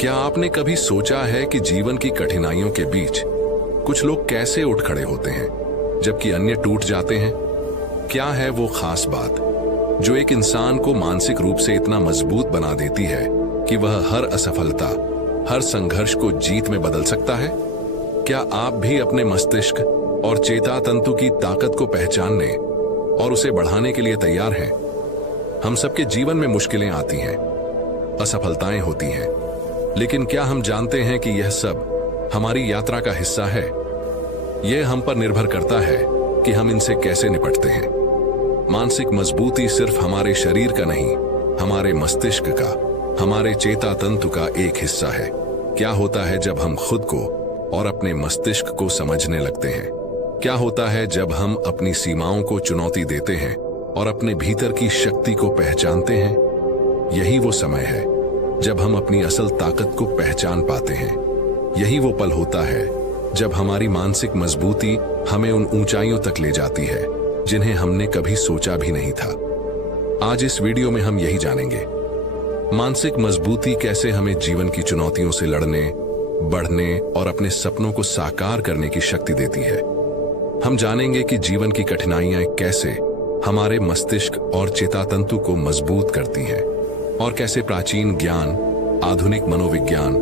क्या आपने कभी सोचा है कि जीवन की कठिनाइयों के बीच कुछ लोग कैसे उठ खड़े होते हैं जबकि अन्य टूट जाते हैं? क्या है वो खास बात जो एक इंसान को मानसिक रूप से इतना मजबूत बना देती है कि वह हर असफलता, हर संघर्ष को जीत में बदल सकता है? क्या आप भी अपने मस्तिष्क और चेता तंतु की ताकत को पहचानने और उसे बढ़ाने के लिए तैयार हैं? हम सबके जीवन में मुश्किलें आती हैं, असफलताएं होती हैं, लेकिन क्या हम जानते हैं कि यह सब हमारी यात्रा का हिस्सा है? यह हम पर निर्भर करता है कि हम इनसे कैसे निपटते हैं। मानसिक मजबूती सिर्फ हमारे शरीर का नहीं, हमारे मस्तिष्क का, हमारे चेता तंतु का एक हिस्सा है। क्या होता है जब हम खुद को और अपने मस्तिष्क को समझने लगते हैं? क्या होता है जब हम अपनी सीमाओं को चुनौती देते हैं और अपने भीतर की शक्ति को पहचानते हैं? यही वो समय है जब हम अपनी असल ताकत को पहचान पाते हैं। यही वो पल होता है जब हमारी मानसिक मजबूती हमें उन ऊंचाइयों तक ले जाती है जिन्हें हमने कभी सोचा भी नहीं था। आज इस वीडियो में हम यही जानेंगे, मानसिक मजबूती कैसे हमें जीवन की चुनौतियों से लड़ने, बढ़ने और अपने सपनों को साकार करने की शक्ति देती है। हम जानेंगे कि जीवन की कठिनाइयां कैसे हमारे मस्तिष्क और चेतातंतु को मजबूत करती हैं और कैसे प्राचीन ज्ञान, आधुनिक मनोविज्ञान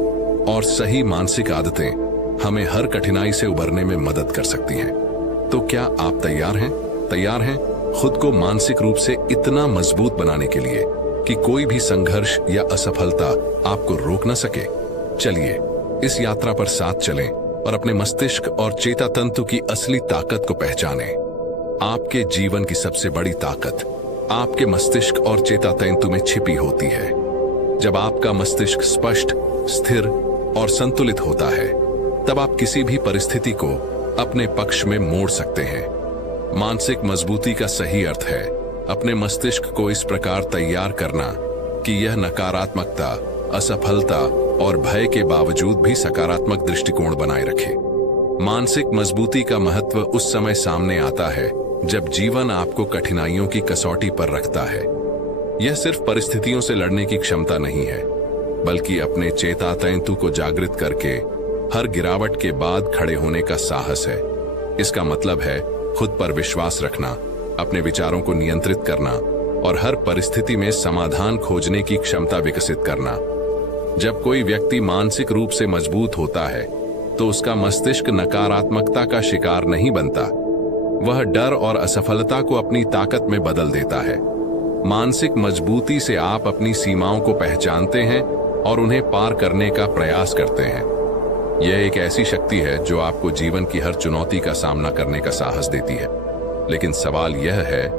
और सही मानसिक आदतें हमें हर कठिनाई से उबरने में मदद कर सकती हैं। तो क्या आप तैयार हैं? तैयार हैं खुद को मानसिक रूप से इतना मजबूत बनाने के लिए कि कोई भी संघर्ष या असफलता आपको रोक न सके? चलिए इस यात्रा पर साथ चलें और अपने मस्तिष्क और चेतातंतु की असली ताकत को पहचानें। आपके जीवन की सबसे बड़ी ताकत आपके मस्तिष्क और चेतातंतु में छिपी होती है। जब आपका मस्तिष्क स्पष्ट, स्थिर और संतुलित होता है, तब आप किसी भी परिस्थिति को अपने पक्ष में मोड़ सकते हैं। मानसिक मजबूती का सही अर्थ है अपने मस्तिष्क को इस प्रकार तैयार करना कि यह नकारात्मकता, असफलता और भय के बावजूद भी सकारात्मक दृष्टिकोण बनाए रखे। मानसिक मजबूती का महत्व उस समय सामने आता है जब जीवन आपको कठिनाइयों की कसौटी पर रखता है। यह सिर्फ परिस्थितियों से लड़ने की क्षमता नहीं है, बल्कि अपने चेतातंतु को जागृत करके हर गिरावट के बाद खड़े होने का साहस है। इसका मतलब है खुद पर विश्वास रखना, अपने विचारों को नियंत्रित करना और हर परिस्थिति में समाधान खोजने की क्षमता विकसित करना। जब कोई व्यक्ति मानसिक रूप से मजबूत होता है तो उसका मस्तिष्क नकारात्मकता का शिकार नहीं बनता। वह डर और असफलता को अपनी ताकत में बदल देता है। मानसिक मजबूती से आप अपनी सीमाओं को पहचानते हैं और उन्हें पार करने का प्रयास करते हैं। यह एक ऐसी शक्ति है जो आपको जीवन की हर चुनौती का सामना करने का साहस देती है। लेकिन सवाल यह है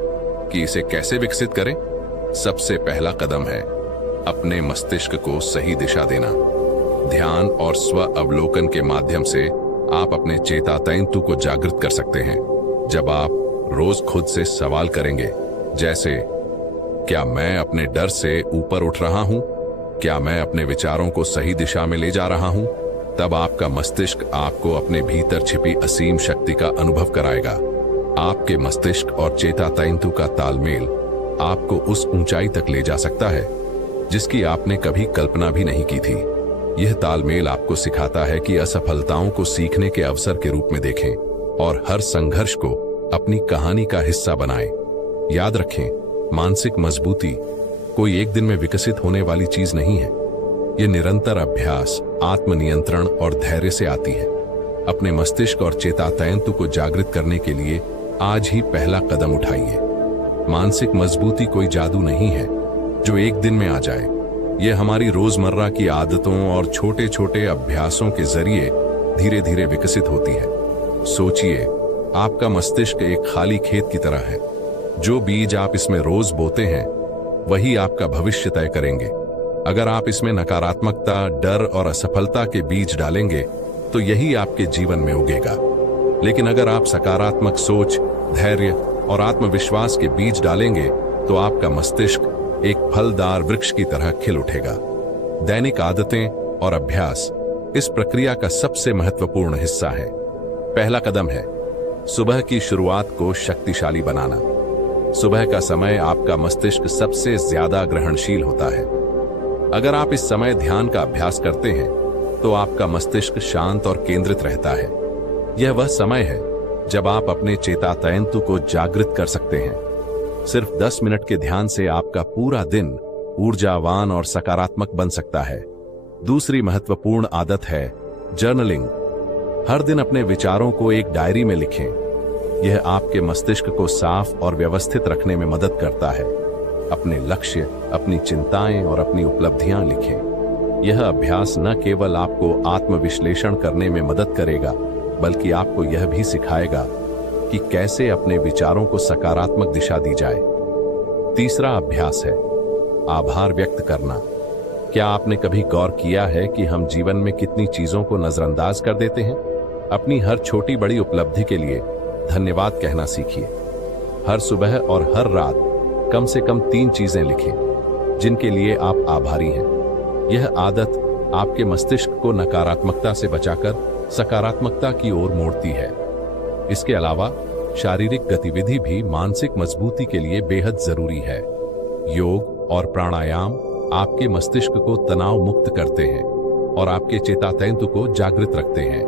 कि इसे कैसे विकसित करें? सबसे पहला कदम है अपने मस्तिष्क को सही दिशा देना। ध्यान और स्व अवलोकन के माध्यम से आप अपने चेतातंतु को जागृत कर सकते हैं। जब आप रोज खुद से सवाल करेंगे, जैसे क्या मैं अपने डर से ऊपर उठ रहा हूं? क्या मैं अपने विचारों को सही दिशा में ले जा रहा हूं? तब आपका मस्तिष्क आपको अपने भीतर छिपी असीम शक्ति का अनुभव कराएगा। आपके मस्तिष्क और चेतातंतु का तालमेल आपको उस ऊंचाई तक ले जा सकता है जिसकी आपने कभी कल्पना भी नहीं की थी। यह तालमेल आपको सिखाता है कि असफलताओं को सीखने के अवसर के रूप में देखें और हर संघर्ष को अपनी कहानी का हिस्सा बनाएं। याद रखें, मानसिक मजबूती कोई एक दिन में विकसित होने वाली चीज नहीं है। यह निरंतर अभ्यास, आत्मनियंत्रण और धैर्य से आती है। अपने मस्तिष्क और चेतातंतु को जागृत करने के लिए आज ही पहला कदम उठाइए। मानसिक मजबूती कोई जादू नहीं है जो एक दिन में आ जाए। यह हमारी रोजमर्रा की आदतों और छोटे छोटे अभ्यासों के जरिए धीरे धीरे विकसित होती है। सोचिए, आपका मस्तिष्क एक खाली खेत की तरह है। जो बीज आप इसमें रोज बोते हैं वही आपका भविष्य तय करेंगे। अगर आप इसमें नकारात्मकता, डर और असफलता के बीज डालेंगे तो यही आपके जीवन में उगेगा। लेकिन अगर आप सकारात्मक सोच, धैर्य और आत्मविश्वास के बीज डालेंगे तो आपका मस्तिष्क एक फलदार वृक्ष की तरह खिल उठेगा। दैनिक आदतें और अभ्यास इस प्रक्रिया का सबसे महत्वपूर्ण हिस्सा है। पहला कदम है सुबह की शुरुआत को शक्तिशाली बनाना। सुबह का समय आपका मस्तिष्क सबसे ज्यादा ग्रहणशील होता है। अगर आप इस समय ध्यान का अभ्यास करते हैं तो आपका मस्तिष्क शांत और केंद्रित रहता है। यह वह समय है जब आप अपने चेता तंतु को जागृत कर सकते हैं। सिर्फ 10 मिनट के ध्यान से आपका पूरा दिन ऊर्जावान और सकारात्मक बन सकता है। दूसरी महत्वपूर्ण आदत है जर्नलिंग। हर दिन अपने विचारों को एक डायरी में लिखें। यह आपके मस्तिष्क को साफ और व्यवस्थित रखने में मदद करता है। अपने लक्ष्य, अपनी चिंताएं और अपनी उपलब्धियां लिखें। यह अभ्यास न केवल आपको आत्मविश्लेषण करने में मदद करेगा, बल्कि आपको यह भी सिखाएगा कि कैसे अपने विचारों को सकारात्मक दिशा दी जाए। तीसरा अभ्यास है आभार व्यक्त करना। क्या आपने कभी गौर किया है कि हम जीवन में कितनी चीजों को नजरअंदाज कर देते हैं? अपनी हर छोटी बड़ी उपलब्धि के लिए धन्यवाद कहना सीखिए। हर सुबह और हर रात कम से कम 3 चीजें लिखें जिनके लिए आप आभारी हैं। यह आदत आपके मस्तिष्क को नकारात्मकता से बचाकर सकारात्मकता की ओर मोड़ती है। इसके अलावा शारीरिक गतिविधि भी मानसिक मजबूती के लिए बेहद जरूरी है। योग और प्राणायाम आपके मस्तिष्क को तनाव मुक्त करते हैं और आपके चेता तंतु को जागृत रखते हैं।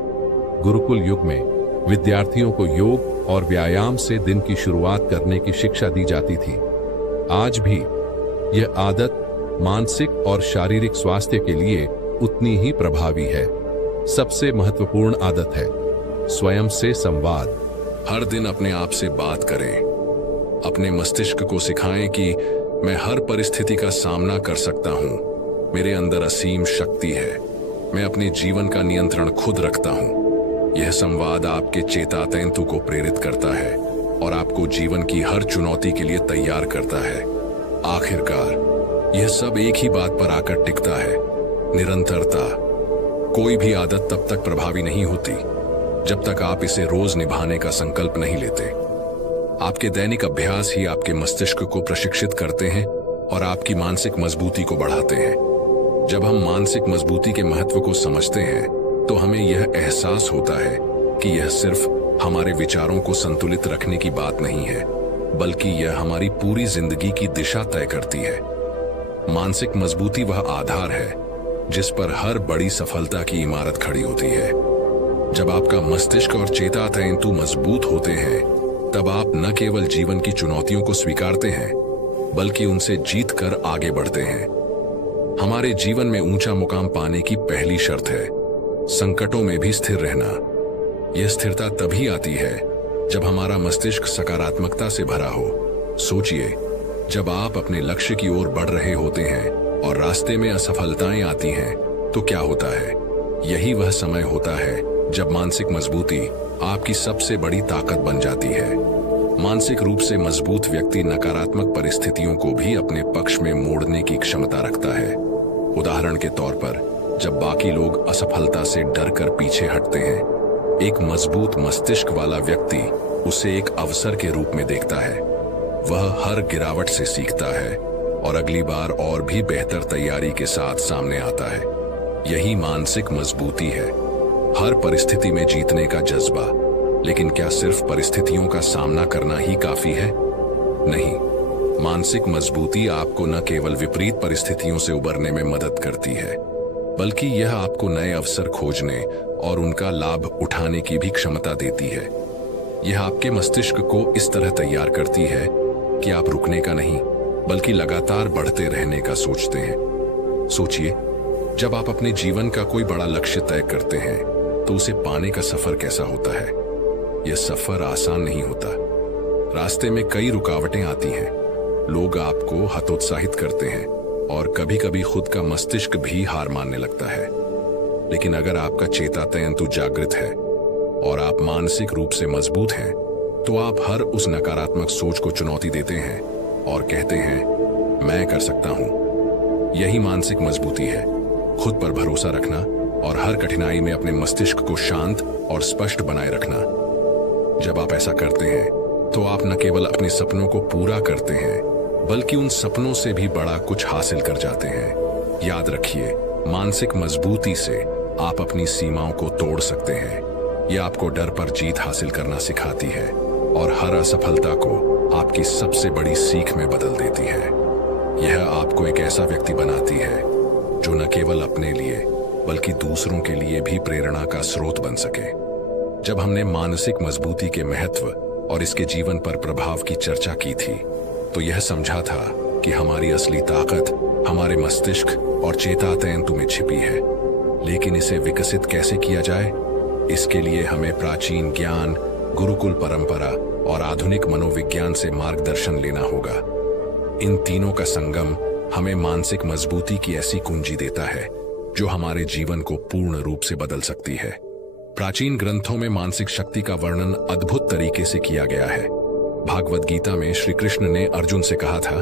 गुरुकुल युग में विद्यार्थियों को योग और व्यायाम से दिन की शुरुआत करने की शिक्षा दी जाती थी। आज भी यह आदत मानसिक और शारीरिक स्वास्थ्य के लिए उतनी ही प्रभावी है। सबसे महत्वपूर्ण आदत है स्वयं से संवाद। हर दिन अपने आप से बात करें। अपने मस्तिष्क को सिखाएं कि मैं हर परिस्थिति का सामना कर सकता हूं। मेरे अंदर असीम शक्ति है। मैं अपने जीवन का नियंत्रण खुद रखता हूं। यह संवाद आपके चेता तंतु को प्रेरित करता है और आपको जीवन की हर चुनौती के लिए तैयार करता है। आखिरकार यह सब एक ही बात पर आकर टिकता है, निरंतरता। कोई भी आदत तब तक प्रभावी नहीं होती जब तक आप इसे रोज निभाने का संकल्प नहीं लेते। आपके दैनिक अभ्यास ही आपके मस्तिष्क को प्रशिक्षित करते हैं और आपकी मानसिक मजबूती को बढ़ाते हैं। जब हम मानसिक मजबूती के महत्व को समझते हैं तो हमें यह एहसास होता है कि यह सिर्फ हमारे विचारों को संतुलित रखने की बात नहीं है, बल्कि यह हमारी पूरी जिंदगी की दिशा तय करती है। मानसिक मजबूती वह आधार है जिस पर हर बड़ी सफलता की इमारत खड़ी होती है। जब आपका मस्तिष्क और चेता तंतु मजबूत होते हैं, तब आप न केवल जीवन की चुनौतियों को स्वीकारते हैं, बल्कि उनसे जीत कर आगे बढ़ते हैं। हमारे जीवन में ऊंचा मुकाम पाने की पहली शर्त है संकटों में भी स्थिर रहना। यह स्थिरता तभी आती है जब हमारा मस्तिष्क सकारात्मकता से भरा हो। सोचिए, जब आप अपने लक्ष्य की ओर बढ़ रहे होते हैं और रास्ते में असफलताएं आती हैं, तो क्या होता है? यही वह समय होता है जब मानसिक मजबूती आपकी सबसे बड़ी ताकत बन जाती है। मानसिक रूप से मजबूत व्यक्ति नकारात्मक परिस्थितियों को भी अपने पक्ष में मोड़ने की क्षमता रखता है। उदाहरण के तौर पर, जब बाकी लोग असफलता से डर कर पीछे हटते हैं, एक मजबूत मस्तिष्क वाला व्यक्ति उसे एक अवसर के रूप में देखता है। वह हर गिरावट से सीखता है और अगली बार और भी बेहतर तैयारी के साथ सामने आता है। यही मानसिक मजबूती है, हर परिस्थिति में जीतने का जज्बा। लेकिन क्या सिर्फ परिस्थितियों का सामना करना ही काफी है? नहीं, मानसिक मजबूती आपको न केवल विपरीत परिस्थितियों से उबरने में मदद करती है, बल्कि यह आपको नए अवसर खोजने और उनका लाभ उठाने की भी क्षमता देती है। यह आपके मस्तिष्क को इस तरह तैयार करती है कि आप रुकने का नहीं, बल्कि लगातार बढ़ते रहने का सोचते हैं। सोचिए, जब आप अपने जीवन का कोई बड़ा लक्ष्य तय करते हैं तो उसे पाने का सफर कैसा होता है? यह सफर आसान नहीं होता। रास्ते में कई रुकावटें आती हैं, लोग आपको हतोत्साहित करते हैं और कभी कभी खुद का मस्तिष्क भी हार मानने लगता है। लेकिन अगर आपका चेता तंतु जागृत है और आप मानसिक रूप से मजबूत हैं, तो आप हर उस नकारात्मक सोच को चुनौती देते हैं और कहते हैं, मैं कर सकता हूं। यही मानसिक मजबूती है, खुद पर भरोसा रखना और हर कठिनाई में अपने मस्तिष्क को शांत और स्पष्ट बनाए रखना। जब आप ऐसा करते हैं तो आप न केवल अपने सपनों को पूरा करते हैं, बल्कि उन सपनों से भी बड़ा कुछ हासिल कर जाते हैं। याद रखिए, मानसिक मजबूती से आप अपनी सीमाओं को तोड़ सकते हैं। यह आपको डर पर जीत हासिल करना सिखाती है और हर असफलता को आपकी सबसे बड़ी सीख में बदल देती है। यह आपको एक ऐसा व्यक्ति बनाती है जो न केवल अपने लिए बल्कि दूसरों के लिए भी प्रेरणा का स्रोत बन सके। जब हमने मानसिक मजबूती के महत्व और इसके जीवन पर प्रभाव की चर्चा की थी, तो यह समझा था कि हमारी असली ताकत हमारे मस्तिष्क और चेता तंतु में छिपी है। लेकिन इसे विकसित कैसे किया जाए? इसके लिए हमें प्राचीन ज्ञान, गुरुकुल परंपरा और आधुनिक मनोविज्ञान से मार्गदर्शन लेना होगा। इन तीनों का संगम हमें मानसिक मजबूती की ऐसी कुंजी देता है जो हमारे जीवन को पूर्ण रूप से बदल सकती है। प्राचीन ग्रंथों में मानसिक शक्ति का वर्णन अद्भुत तरीके से किया गया है। भागवत गीता में श्री कृष्ण ने अर्जुन से कहा था,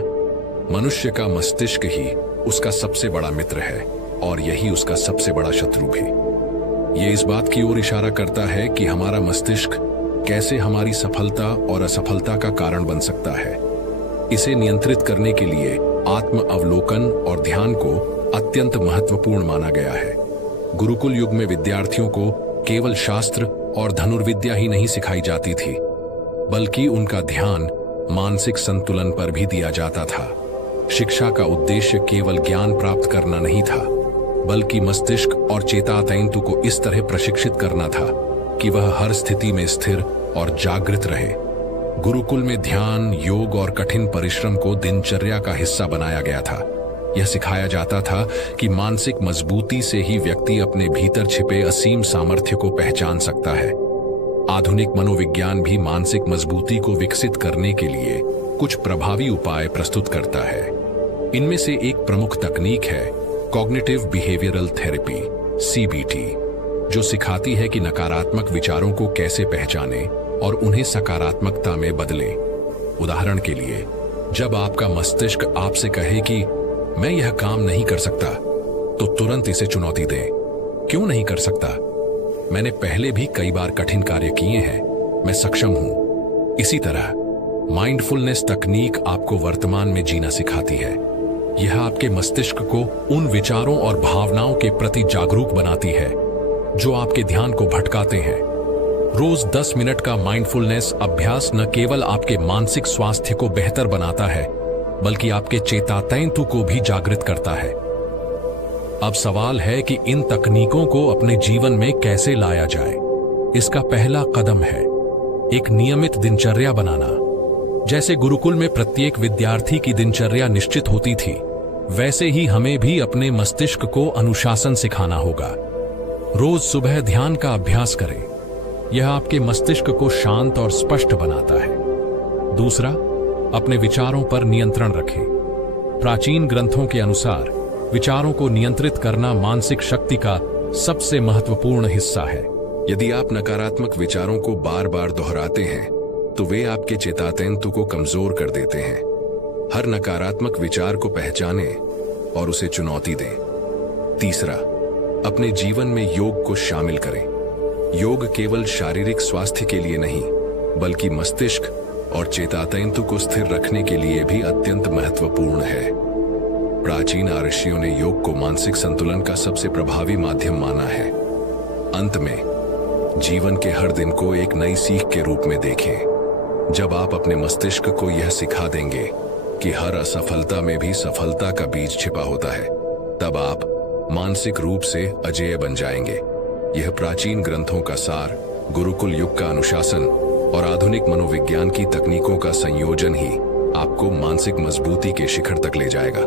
मनुष्य का मस्तिष्क ही उसका सबसे बड़ा मित्र है और यही उसका सबसे बड़ा शत्रु भी। ये इस बात की ओर इशारा करता है कि हमारा मस्तिष्क कैसे हमारी सफलता और असफलता का कारण बन सकता है। इसे नियंत्रित करने के लिए आत्म अवलोकन और ध्यान को अत्यंत महत्वपूर्ण माना गया है। गुरुकुल युग में विद्यार्थियों को केवल शास्त्र और धनुर्विद्या ही नहीं सिखाई जाती थी, बल्कि उनका ध्यान मानसिक संतुलन पर भी दिया जाता था। शिक्षा का उद्देश्य केवल ज्ञान प्राप्त करना नहीं था, बल्कि मस्तिष्क और चेता तंतु को इस तरह प्रशिक्षित करना था कि वह हर स्थिति में स्थिर और जागृत रहे। गुरुकुल में ध्यान, योग और कठिन परिश्रम को दिनचर्या का हिस्सा बनाया गया था। यह सिखाया जाता था कि मानसिक मजबूती से ही व्यक्ति अपने भीतर छिपे असीम सामर्थ्य को पहचान सकता है। आधुनिक मनोविज्ञान भी मानसिक मजबूती को विकसित करने के लिए कुछ प्रभावी उपाय प्रस्तुत करता है। इनमें से एक प्रमुख तकनीक है कॉग्निटिव बिहेवियरल थेरेपी, CBT, जो सिखाती है कि नकारात्मक विचारों को कैसे पहचानें और उन्हें सकारात्मकता में बदलें। उदाहरण के लिए, जब आपका मस्तिष्क आपसे कहे कि मैं यह काम नहीं कर सकता, तो तुरंत इसे चुनौती दें। क्यों नहीं कर सकता? मैंने पहले भी कई बार कठिन कार्य किए हैं, मैं सक्षम हूं। इसी तरह माइंडफुलनेस तकनीक आपको वर्तमान में जीना सिखाती है। यह आपके मस्तिष्क को उन विचारों और भावनाओं के प्रति जागरूक बनाती है जो आपके ध्यान को भटकाते हैं। रोज 10 मिनट का माइंडफुलनेस अभ्यास न केवल आपके मानसिक स्वास्थ्य को बेहतर बनाता है, बल्कि आपके चेता तंतु को भी जागृत करता है। अब सवाल है कि इन तकनीकों को अपने जीवन में कैसे लाया जाए। इसका पहला कदम है एक नियमित दिनचर्या बनाना। जैसे गुरुकुल में प्रत्येक विद्यार्थी की दिनचर्या निश्चित होती थी, वैसे ही हमें भी अपने मस्तिष्क को अनुशासन सिखाना होगा। रोज सुबह ध्यान का अभ्यास करें। यह आपके मस्तिष्क को शांत और स्पष्ट बनाता है। दूसरा, अपने विचारों पर नियंत्रण रखें। प्राचीन ग्रंथों के अनुसार विचारों को नियंत्रित करना मानसिक शक्ति का सबसे महत्वपूर्ण हिस्सा है। यदि आप नकारात्मक विचारों को बार बार दोहराते हैं, तो वे आपके चेता तंतु को कमजोर कर देते हैं। हर नकारात्मक विचार को पहचानें और उसे चुनौती दें। तीसरा, अपने जीवन में योग को शामिल करें। योग केवल शारीरिक स्वास्थ्य के लिए नहीं, बल्कि मस्तिष्क और चेता तंतु को स्थिर रखने के लिए भी अत्यंत महत्वपूर्ण है। प्राचीन ऋषियों ने योग को मानसिक संतुलन का सबसे प्रभावी माध्यम माना है। अंत में, जीवन के हर दिन को एक नई सीख के रूप में देखें। जब आप अपने मस्तिष्क को यह सिखा देंगे कि हर असफलता में भी सफलता का बीज छिपा होता है, तब आप मानसिक रूप से अजेय बन जाएंगे। यह प्राचीन ग्रंथों का सार, गुरुकुल युग का अनुशासन और आधुनिक मनोविज्ञान की तकनीकों का संयोजन ही आपको मानसिक मजबूती के शिखर तक ले जाएगा।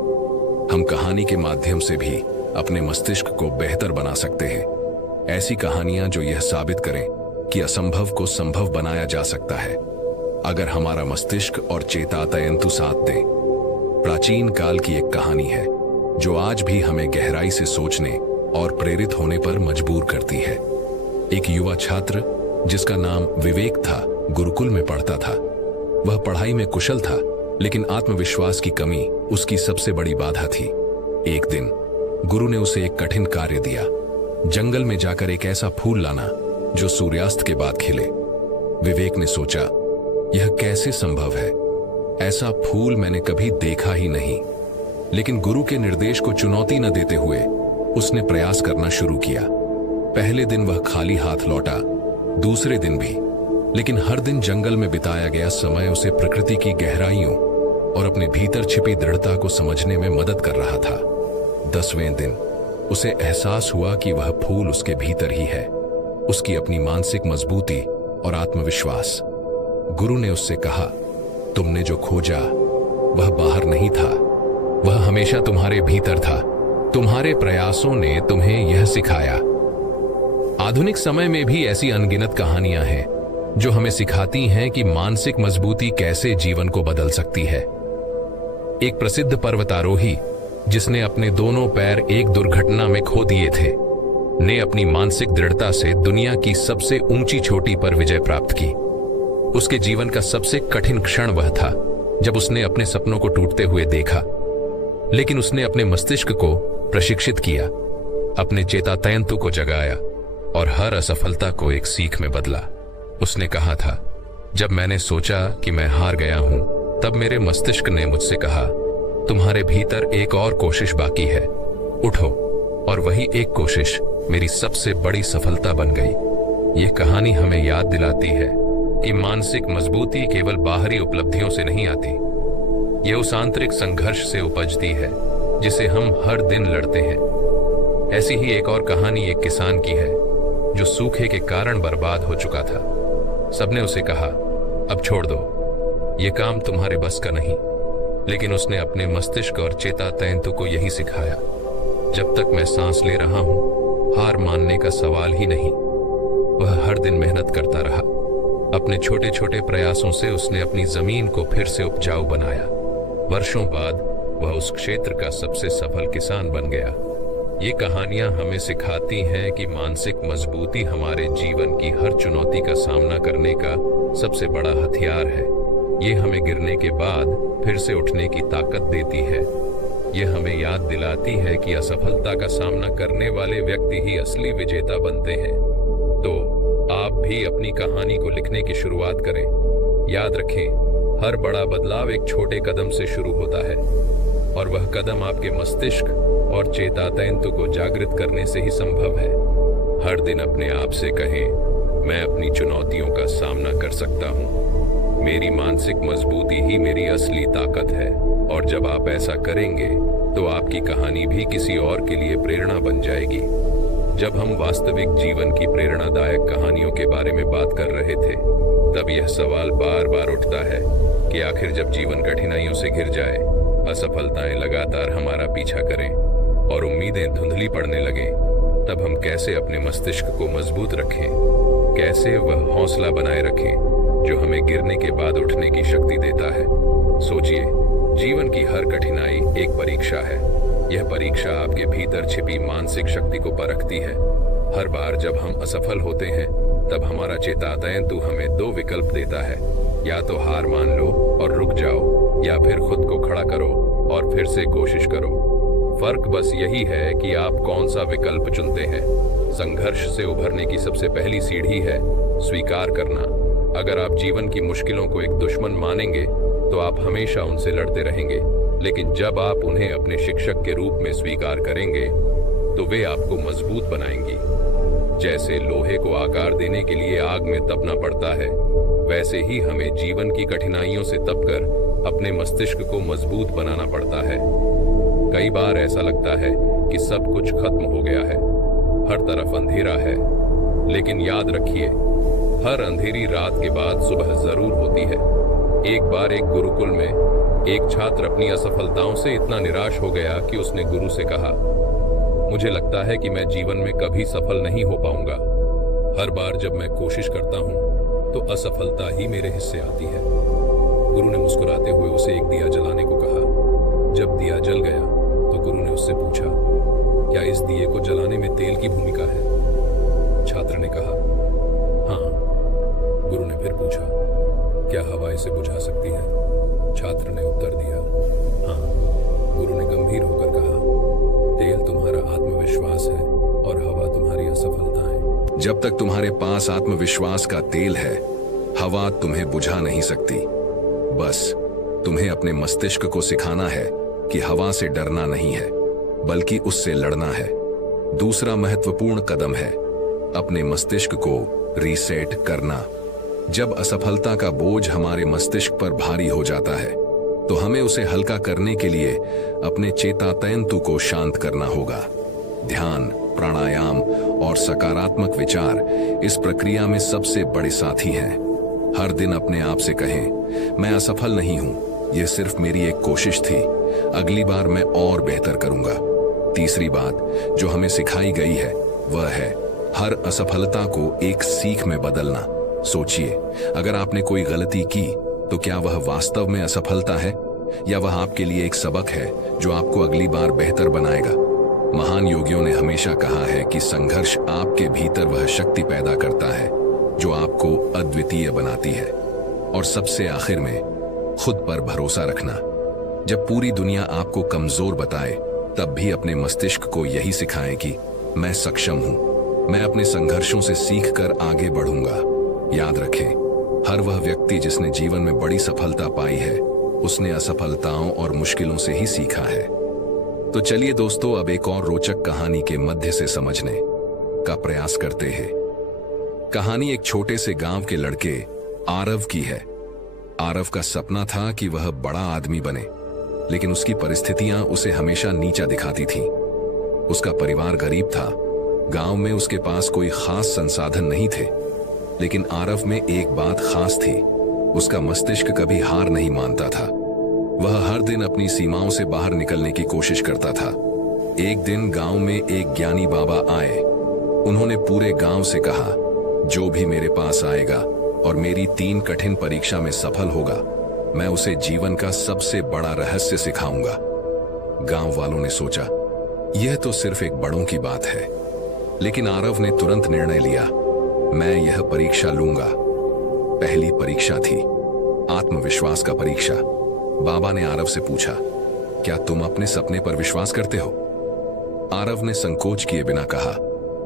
हम कहानी के माध्यम से भी अपने मस्तिष्क को बेहतर बना सकते हैं। ऐसी कहानियां जो यह साबित करें कि असंभव को संभव बनाया जा सकता है, अगर हमारा मस्तिष्क और चेता तंतु साथ दें। प्राचीन काल की एक कहानी है जो आज भी हमें गहराई से सोचने और प्रेरित होने पर मजबूर करती है। एक युवा छात्र जिसका नाम विवेक था, गुरुकुल में पढ़ता था। वह पढ़ाई में कुशल था, लेकिन आत्मविश्वास की कमी उसकी सबसे बड़ी बाधा थी। एक दिन गुरु ने उसे एक कठिन कार्य दिया, जंगल में जाकर एक ऐसा फूल लाना जो सूर्यास्त के बाद खिले। विवेक ने सोचा, यह कैसे संभव है? ऐसा फूल मैंने कभी देखा ही नहीं। लेकिन गुरु के निर्देश को चुनौती न देते हुए उसने प्रयास करना शुरू किया। पहले दिन वह खाली हाथ लौटा, दूसरे दिन भी, लेकिन हर दिन जंगल में बिताया गया समय उसे प्रकृति की गहराइयों और अपने भीतर छिपी दृढ़ता को समझने में मदद कर रहा था। 10वें दिन उसे एहसास हुआ कि वह फूल उसके भीतर ही है, उसकी अपनी मानसिक मजबूती और आत्मविश्वास। गुरु ने उससे कहा, तुमने जो खोजा वह बाहर नहीं था, वह हमेशा तुम्हारे भीतर था। तुम्हारे प्रयासों ने तुम्हें यह सिखाया। आधुनिक समय में भी ऐसी अनगिनत कहानियां हैं जो हमें सिखाती हैं कि मानसिक मजबूती कैसे जीवन को बदल सकती है। एक प्रसिद्ध पर्वतारोही जिसने अपने दोनों पैर एक दुर्घटना में खो दिए थे, ने अपनी मानसिक दृढ़ता से दुनिया की सबसे ऊंची चोटी पर विजय प्राप्त की। उसके जीवन का सबसे कठिन क्षण वह था जब उसने अपने सपनों को टूटते हुए देखा, लेकिन उसने अपने मस्तिष्क को प्रशिक्षित किया, अपने चेतातंतु को जगाया और हर असफलता को एक सीख में बदला। उसने कहा था, जब मैंने सोचा कि मैं हार गया हूं, तब मेरे मस्तिष्क ने मुझसे कहा, तुम्हारे भीतर एक और कोशिश बाकी है, उठो। और वही एक कोशिश मेरी सबसे बड़ी सफलता बन गई। यह कहानी हमें याद दिलाती है कि मानसिक मजबूती केवल बाहरी उपलब्धियों से नहीं आती, यह उस आंतरिक संघर्ष से उपजती है जिसे हम हर दिन लड़ते हैं। ऐसी ही एक और कहानी एक किसान की है जो सूखे के कारण बर्बाद हो चुका था। सबने उसे कहा, अब छोड़ दो, ये काम तुम्हारे बस का नहीं। लेकिन उसने अपने मस्तिष्क और चेतातंतु को यही सिखाया, जब तक मैं सांस ले रहा हूं, हार मानने का सवाल ही नहीं। वह हर दिन मेहनत करता रहा। अपने छोटे छोटे प्रयासों से उसने अपनी जमीन को फिर से उपजाऊ बनाया। वर्षों बाद वह उस क्षेत्र का सबसे सफल किसान बन गया। ये कहानियां हमें सिखाती हैं कि मानसिक मजबूती हमारे जीवन की हर चुनौती का सामना करने का सबसे बड़ा हथियार है। ये हमें गिरने के बाद फिर से उठने की ताकत देती है। यह हमें याद दिलाती है कि असफलता का सामना करने वाले व्यक्ति ही असली विजेता बनते हैं। तो आप भी अपनी कहानी को लिखने की शुरुआत करें। याद रखें, हर बड़ा बदलाव एक छोटे कदम से शुरू होता है और वह कदम आपके मस्तिष्क और चेतातंतु को जागृत करने से ही संभव है। हर दिन अपने आप से कहें, मैं अपनी चुनौतियों का सामना कर सकता हूँ। मेरी मानसिक मजबूती ही मेरी असली ताकत है। और जब आप ऐसा करेंगे तो आपकी कहानी भी किसी और के लिए प्रेरणा बन जाएगी। जब हम वास्तविक जीवन की प्रेरणादायक कहानियों के बारे में बात कर रहे थे, तब यह सवाल बार बार उठता है कि आखिर जब जीवन कठिनाइयों से घिर जाए, असफलताएं लगातार हमारा पीछा करें और उम्मीदें धुंधली पड़ने लगें, तब हम कैसे अपने मस्तिष्क को मजबूत रखें, कैसे वह हौसला बनाए रखें जो हमें गिरने के बाद उठने की शक्ति देता है। सोचिए, जीवन की हर कठिनाई एक परीक्षा है। यह परीक्षा आपके भीतर छिपी मानसिक शक्ति को परखती है। हर बार जब हम असफल होते हैं, तब हमारा चेतातंतु हमें दो विकल्प देता है, या तो हार मान लो और रुक जाओ, या फिर खुद को खड़ा करो और फिर से कोशिश करो। फर्क बस यही है कि आप कौन सा विकल्प चुनते हैं। संघर्ष से उभरने की सबसे पहली सीढ़ी है स्वीकार करना। अगर आप जीवन की मुश्किलों को एक दुश्मन मानेंगे तो आप हमेशा उनसे लड़ते रहेंगे, लेकिन जब आप उन्हें अपने शिक्षक के रूप में स्वीकार करेंगे तो वे आपको मजबूत बनाएंगी। जैसे लोहे को आकार देने के लिए आग में तपना पड़ता है, वैसे ही हमें जीवन की कठिनाइयों से तपकर अपने मस्तिष्क को मजबूत बनाना पड़ता है। कई बार ऐसा लगता है कि सब कुछ खत्म हो गया है, हर तरफ अंधेरा है, लेकिन याद रखिए, हर अंधेरी रात के बाद सुबह जरूर होती है। एक बार एक गुरुकुल में एक छात्र अपनी असफलताओं से इतना निराश हो गया कि उसने गुरु से कहा, मुझे लगता है कि मैं जीवन में कभी सफल नहीं हो पाऊंगा। हर बार जब मैं कोशिश करता हूं तो असफलता ही मेरे हिस्से आती है। गुरु ने मुस्कुराते हुए उसे एक दिया जलाने को कहा। जब दिया जल गया तो गुरु ने उससे पूछा, क्या इस दिए को जलाने में तेल की भूमिका है? छात्र ने कहा, हाँ। गुरु ने फिर पूछा, क्या हवा इसे बुझा सकती है? छात्र ने उत्तर दिया, हाँ। गुरु ने गंभीर होकर कहा, तेल तुम्हारा आत्मविश्वास है और हवा तुम्हारी असफलताएं। जब तक तुम्हारे पास आत्मविश्वास का तेल है, हवा तुम्हें बुझा नहीं सकती। बस तुम्हें अपने मस्तिष्क को सिखाना है कि हवा से डरना नहीं है, बल्कि उससे लड़ना है। दूसरा महत्वपूर्ण कदम है अपने मस्तिष्क को रीसेट करना। जब असफलता का बोझ हमारे मस्तिष्क पर भारी हो जाता है, तो हमें उसे हल्का करने के लिए अपने चेतातंतु को शांत करना होगा। ध्यान, प्राणायाम और सकारात्मक विचार इस प्रक्रिया में सबसे बड़े साथी हैं। हर दिन अपने आप से कहें, मैं असफल नहीं हूं, यह सिर्फ मेरी एक कोशिश थी, अगली बार मैं और बेहतर करूंगा। तीसरी बात जो हमें सिखाई गई है वह है हर असफलता को एक सीख में बदलना। सोचिए, अगर आपने कोई गलती की तो क्या वह वास्तव में असफलता है या वह आपके लिए एक सबक है जो आपको अगली बार बेहतर बनाएगा। महान योगियों ने हमेशा कहा है कि संघर्ष आपके भीतर वह शक्ति पैदा करता है जो आपको अद्वितीय बनाती है। और सबसे आखिर में खुद पर भरोसा रखना। जब पूरी दुनिया आपको कमजोर बताए तब भी अपने मस्तिष्क को यही सिखाएं कि मैं सक्षम हूं, मैं अपने संघर्षों से सीखकर आगे बढ़ूंगा। याद रखें, हर वह व्यक्ति जिसने जीवन में बड़ी सफलता पाई है उसने असफलताओं और मुश्किलों से ही सीखा है। तो चलिए दोस्तों, अब एक और रोचक कहानी के मध्य से समझने का प्रयास करते हैं। कहानी एक छोटे से गांव के लड़के आरव की है। आरव का सपना था कि वह बड़ा आदमी बने, लेकिन उसकी परिस्थितियां उसे हमेशा नीचा दिखाती थीं। उसका परिवार गरीब था, गांव में उसके पास कोई खास संसाधन नहीं थे, लेकिन आरव में एक बात खास थी, उसका मस्तिष्क कभी हार नहीं मानता था। वह हर दिन अपनी सीमाओं से बाहर निकलने की कोशिश करता था। एक दिन गांव में एक ज्ञानी बाबा आए। उन्होंने पूरे गांव से कहा, जो भी मेरे पास आएगा और मेरी 3 कठिन परीक्षा में सफल होगा, मैं उसे जीवन का सबसे बड़ा रहस्य सिखाऊंगा। गांव वालों ने सोचा, यह तो सिर्फ एक बड़ों की बात है, लेकिन आरव ने तुरंत निर्णय लिया, मैं यह परीक्षा लूंगा। पहली परीक्षा थी आत्मविश्वास का परीक्षा। बाबा ने आरव से पूछा, क्या तुम अपने सपने पर विश्वास करते हो? आरव ने संकोच किए बिना कहा,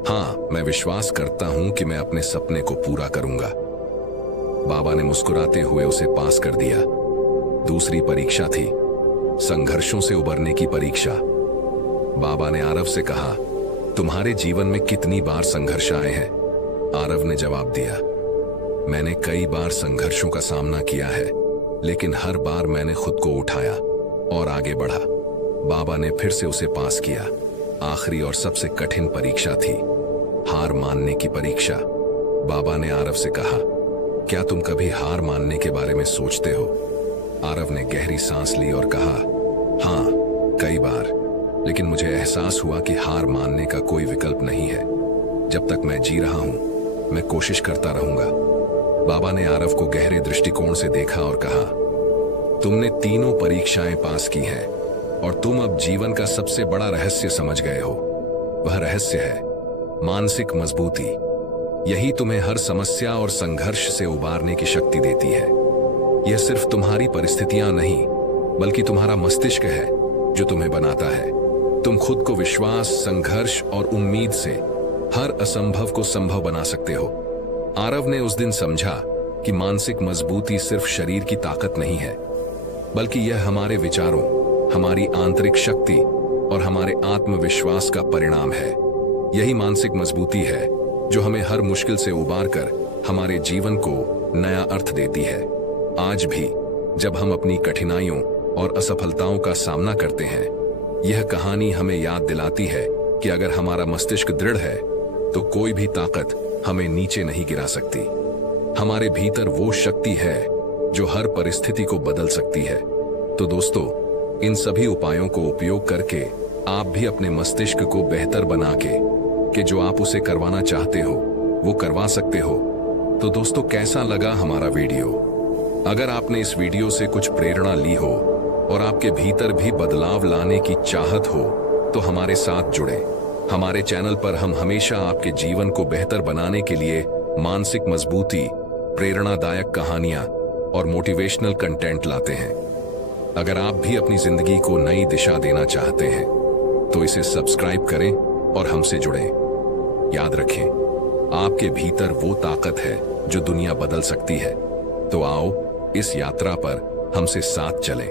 हाँ, मैं विश्वास करता हूं कि मैं अपने सपने को पूरा करूंगा। बाबा ने मुस्कुराते हुए उसे पास कर दिया। दूसरी परीक्षा थी संघर्षों से उबरने की परीक्षा। बाबा ने आरव से कहा, तुम्हारे जीवन में कितनी बार संघर्ष आए हैं? आरव ने जवाब दिया, मैंने कई बार संघर्षों का सामना किया है, लेकिन हर बार मैंने खुद को उठाया और आगे बढ़ा। बाबा ने फिर से उसे पास किया। आखिरी और सबसे कठिन परीक्षा थी हार मानने की परीक्षा। बाबा ने आरव से कहा, क्या तुम कभी हार मानने के बारे में सोचते हो? आरव ने गहरी सांस ली और कहा, हाँ, कई बार, लेकिन मुझे एहसास हुआ कि हार मानने का कोई विकल्प नहीं है। जब तक मैं जी रहा हूं, मैं कोशिश करता रहूंगा। बाबा ने आरव को गहरे दृष्टिकोण से देखा और कहा, तुमने 3 परीक्षाएं पास की हैं और तुम अब जीवन का सबसे बड़ा रहस्य समझ गए हो। वह रहस्य है मानसिक मजबूती। यही तुम्हें हर समस्या और संघर्ष से उबारने की शक्ति देती है। यह सिर्फ तुम्हारी परिस्थितियां नहीं, बल्कि तुम्हारा मस्तिष्क है जो तुम्हें बनाता है। तुम खुद को विश्वास, संघर्ष और उम्मीद से हर असंभव को संभव बना सकते हो। आरव ने उस दिन समझा कि मानसिक मजबूती सिर्फ शरीर की ताकत नहीं है, बल्कि यह हमारे विचारों, हमारी आंतरिक शक्ति और हमारे आत्मविश्वास का परिणाम है। यही मानसिक मजबूती है जो हमें हर मुश्किल से उबार कर हमारे जीवन को नया अर्थ देती है। आज भी जब हम अपनी कठिनाइयों और असफलताओं का सामना करते हैं, यह कहानी हमें याद दिलाती है कि अगर हमारा मस्तिष्क दृढ़ है तो कोई भी ताकत हमें नीचे नहीं गिरा सकती। हमारे भीतर वो शक्ति है जो हर परिस्थिति को बदल सकती है। तो दोस्तों, इन सभी उपायों को उपयोग करके आप भी अपने मस्तिष्क को बेहतर बना के जो आप उसे करवाना चाहते हो वो करवा सकते हो। तो दोस्तों, कैसा लगा हमारा वीडियो? अगर आपने इस वीडियो से कुछ प्रेरणा ली हो और आपके भीतर भी बदलाव लाने की चाहत हो तो हमारे साथ जुड़े। हमारे चैनल पर हम हमेशा आपके जीवन को बेहतर बनाने के लिए मानसिक मजबूती, प्रेरणादायक कहानियां और मोटिवेशनल कंटेंट लाते हैं। अगर आप भी अपनी जिंदगी को नई दिशा देना चाहते हैं तो इसे सब्सक्राइब करें और हमसे जुड़ें। याद रखें, आपके भीतर वो ताकत है जो दुनिया बदल सकती है। तो आओ इस यात्रा पर हमसे साथ चलें।